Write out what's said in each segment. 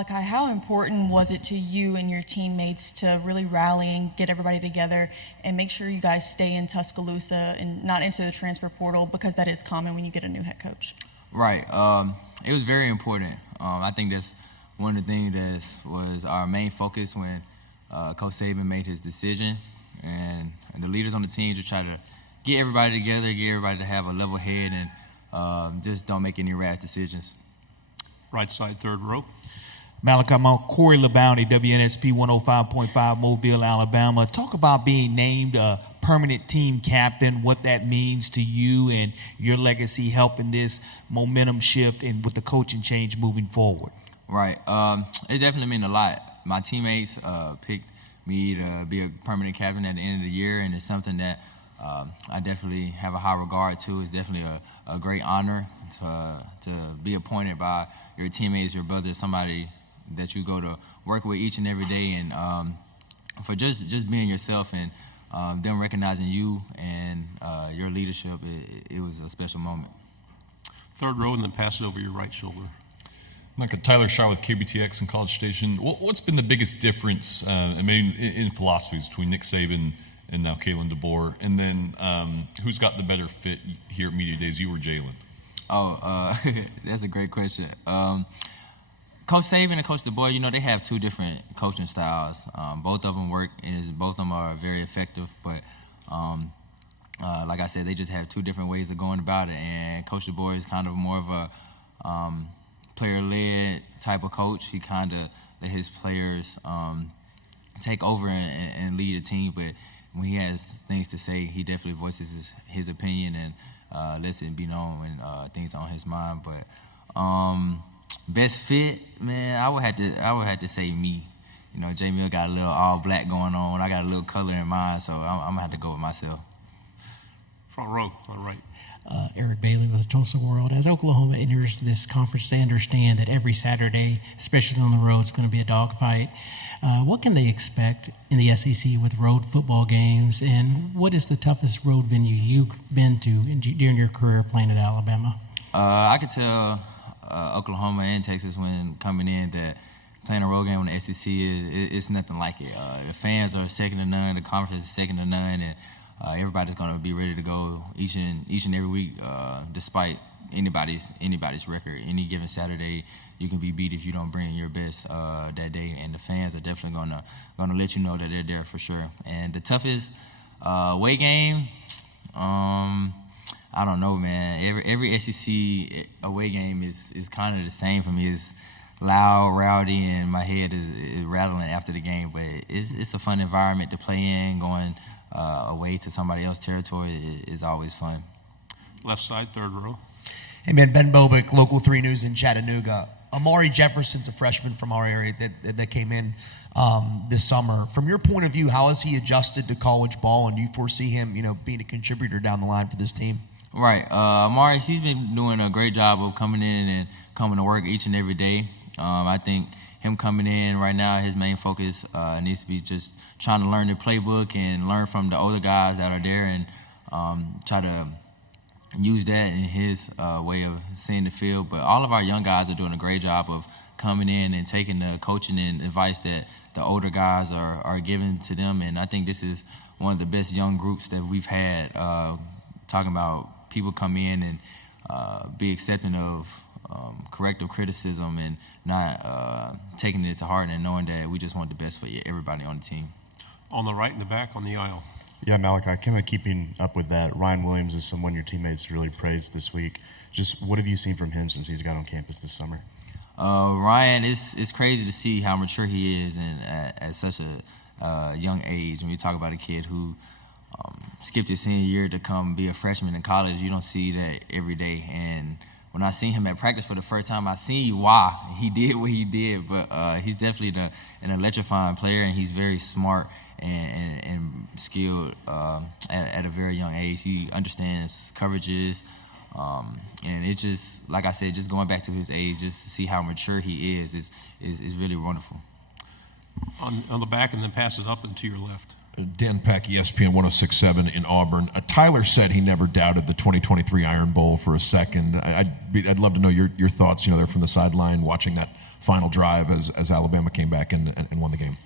Malachi, how important was it to you and your teammates to really rally and get everybody together and make sure you guys stay in Tuscaloosa and not into the transfer portal, because that is common when you get a new head coach? Right. It was very important. I think that's one of the things that was our main focus when Coach Saban made his decision, and the leaders on the team to try to get everybody together, get everybody to have a level head, and just don't make any rash decisions. Right side, third row. Malachi Mount, Corey LeBounty, WNSP 105.5, Mobile, Alabama. Talk about being named a permanent team captain, what that means to you and your legacy helping this momentum shift and with the coaching change moving forward. Right. It definitely meant a lot. My teammates picked me to be a permanent captain at the end of the year, and it's something that I definitely have a high regard to. It's definitely a great honor to be appointed by your teammates, your brothers, somebody that you go to work with each and every day, and for just being yourself and them recognizing you and your leadership, it was a special moment. Third row, and then pass it over your right shoulder. Like Tyler Shaw with KBTX and College Station. What's been the biggest difference, in philosophies between Nick Saban and now Kalen DeBoer? And then who's got the better fit here at Media Days, you or Jalen? That's a great question. Coach Saban and Coach DeBoer, they have two different coaching styles. Both of them work, and both of them are very effective. But like I said, they just have two different ways of going about it. And Coach DeBoer is kind of more of a player-led type of coach. He kind of let his players take over and lead a team. But when he has things to say, he definitely voices his opinion and lets it be known when things are on his mind. But best fit, man, I would have to say me. J Mill got a little all black going on. I got a little color in mine, so I'm gonna have to go with myself. Front row, on right. Eric Bailey with the Tulsa World. As Oklahoma enters this conference, they understand that every Saturday, especially on the road, is going to be a dogfight. What can they expect in the SEC with road football games, and what is the toughest road venue you've been to during your career playing at Alabama? I could tell Oklahoma and Texas when coming in that playing a road game on the SEC it's nothing like it. The fans are second to none. The conference is second to none, and everybody's going to be ready to go each and every week, despite anybody's record. Any given Saturday, you can be beat if you don't bring your best that day, and the fans are definitely gonna let you know that they're there for sure. And the toughest away game, I don't know, man. Every SEC away game is kind of the same for me. It's loud, rowdy, and my head is rattling after the game. But it's a fun environment to play in. Going away to somebody else's territory is always fun. Left side, third row. Hey, man, Ben Bobick, Local 3 News in Chattanooga. Amari Jefferson's a freshman from our area that came in this summer. From your point of view, how has he adjusted to college ball, and do you foresee him, being a contributor down the line for this team? Right. Amari, he's been doing a great job of coming in and coming to work each and every day. I think him coming in right now, his main focus needs to be just trying to learn the playbook and learn from the older guys that are there, and try to use that in his way of seeing the field. But all of our young guys are doing a great job of coming in and taking the coaching and advice that the older guys are giving to them. And I think this is one of the best young groups that we've had, talking about people come in and be accepting of corrective criticism and not taking it to heart, and knowing that we just want the best for everybody on the team. On the right in the back, on the aisle. Yeah, Malachi, kind of keeping up with that, Ryan Williams is someone your teammates really praised this week. Just what have you seen from him since he's got on campus this summer? Ryan, it's crazy to see how mature he is and at such a young age. When you talk about a kid who skipped his senior year to come be a freshman in college, you don't see that every day. And when I seen him at practice for the first time, I seen why he did what he did. But he's definitely an electrifying player, and he's very smart and skilled at a very young age. He understands coverages, and it's just, like I said, just going back to his age, just to see how mature he is really wonderful. On the back, and then pass it up and to your left. Dan Peck, ESPN 106.7 in Auburn. Tyler said he never doubted the 2023 Iron Bowl for a second. I'd love to know your thoughts, there from the sideline, watching that final drive as Alabama came back and won the game?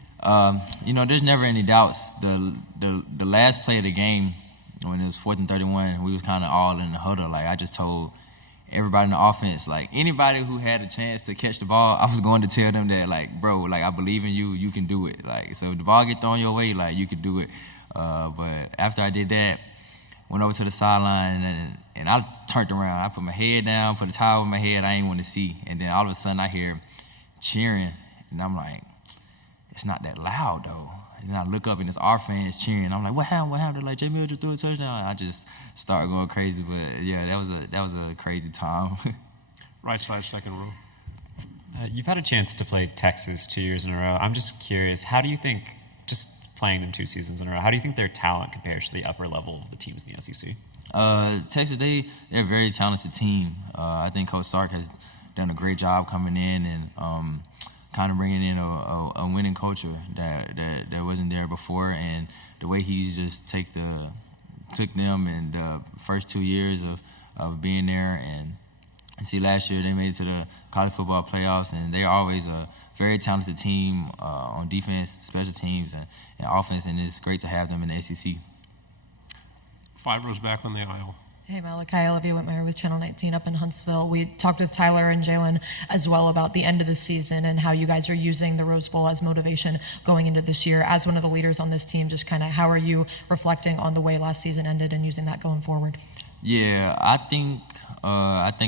There's never any doubts. The last play of the game, when it was 4th and 31, we was kind of all in the huddle. Like, I just told everybody in the offense, like, anybody who had a chance to catch the ball, I was going to tell them that, like, bro, like, I believe in you. You can do it. Like, so if the ball get thrown your way, like, you can do it. But after I did that, went over to the sideline, and I turned around. I put my head down, put a towel over my head. I ain't want to see. And then all of a sudden, I hear cheering, and I'm like, it's not that loud, though. And I look up, and it's our fans cheering. I'm like, what happened? What happened? Like, Jay Mill just threw a touchdown. And I just started going crazy. But, yeah, that was a crazy time. Right side, second row. You've had a chance to play Texas 2 years in a row. I'm just curious, how do you think, just playing them 2 seasons in a row, how do you think their talent compares to the upper level of the teams in the SEC? Texas, they're a very talented team. I think Coach Sark has done a great job coming in and kind of bringing in a winning culture that wasn't there before, and the way he just took them in the first 2 years of being there. And see, last year they made it to the college football playoffs, and they're always a very talented team on defense, special teams, and offense, and it's great to have them in the ACC. 5 rows back on the aisle. Hey, Malachi, Olivia Whitmire with Channel 19 up in Huntsville. We talked with Tyler and Jalen as well about the end of the season and how you guys are using the Rose Bowl as motivation going into this year. As one of the leaders on this team, just kind of how are you reflecting on the way last season ended and using that going forward? Yeah, I think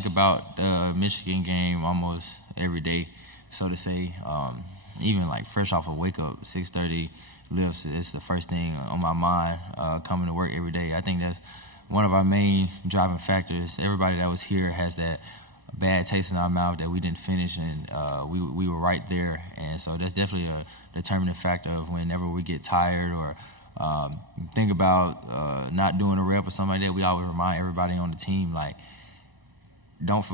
about the Michigan game almost every day, so to say. Even like fresh off a wake up, 6:30 lifts, it's the first thing on my mind coming to work every day. I think that's one of our main driving factors. Everybody that was here has that bad taste in our mouth that we didn't finish, and we were right there. And so that's definitely a determining factor of whenever we get tired or think about not doing a rep or something like that. We always remind everybody on the team, like, don't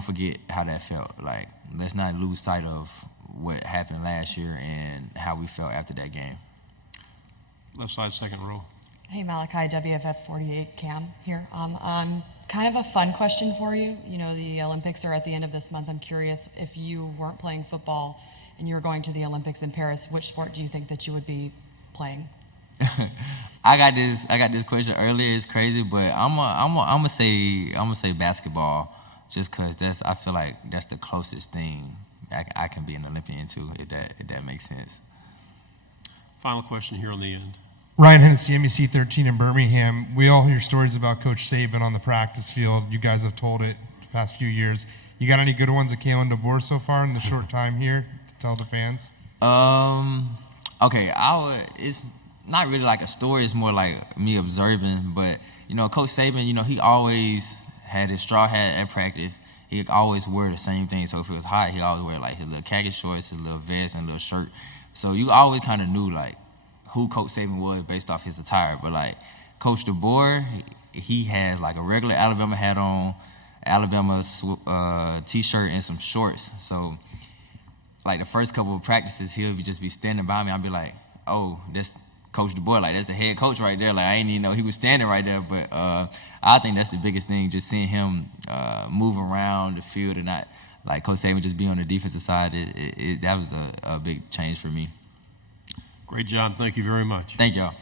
forget how that felt. Like, let's not lose sight of what happened last year and how we felt after that game. Left side, second row. Hey, Malachi, WFF 48 Cam here. Kind of a fun question for you. You know, the Olympics are at the end of this month. I'm curious, if you weren't playing football and you were going to the Olympics in Paris, which sport do you think that you would be playing? I got this question earlier. It's crazy, but I'm gonna say basketball, just because I feel like that's the closest thing I can be an Olympian to, if that makes sense. Final question here on the end. Ryan Hennessy, MEC 13 in Birmingham. We all hear stories about Coach Saban on the practice field. You guys have told it the past few years. You got any good ones at Kalen DeBoer so far in the short time here to tell the fans? Okay, it's not really like a story. It's more like me observing. But, Coach Saban, he always had his straw hat at practice. He always wore the same thing. So if it was hot, he always wear like his little khaki shorts, his little vest, and a little shirt. So you always kind of knew like who Coach Saban was based off his attire. But like Coach DeBoer, he has like a regular Alabama hat on, Alabama t-shirt, and some shorts. So like the first couple of practices, he'll just be standing by me. I'll be like, oh, that's Coach DeBoer, like that's the head coach right there. Like I didn't even know he was standing right there. But I think that's the biggest thing, just seeing him move around the field and not like Coach Saban just be on the defensive side. That was a big change for me. Great job. Thank you very much. Thank y'all.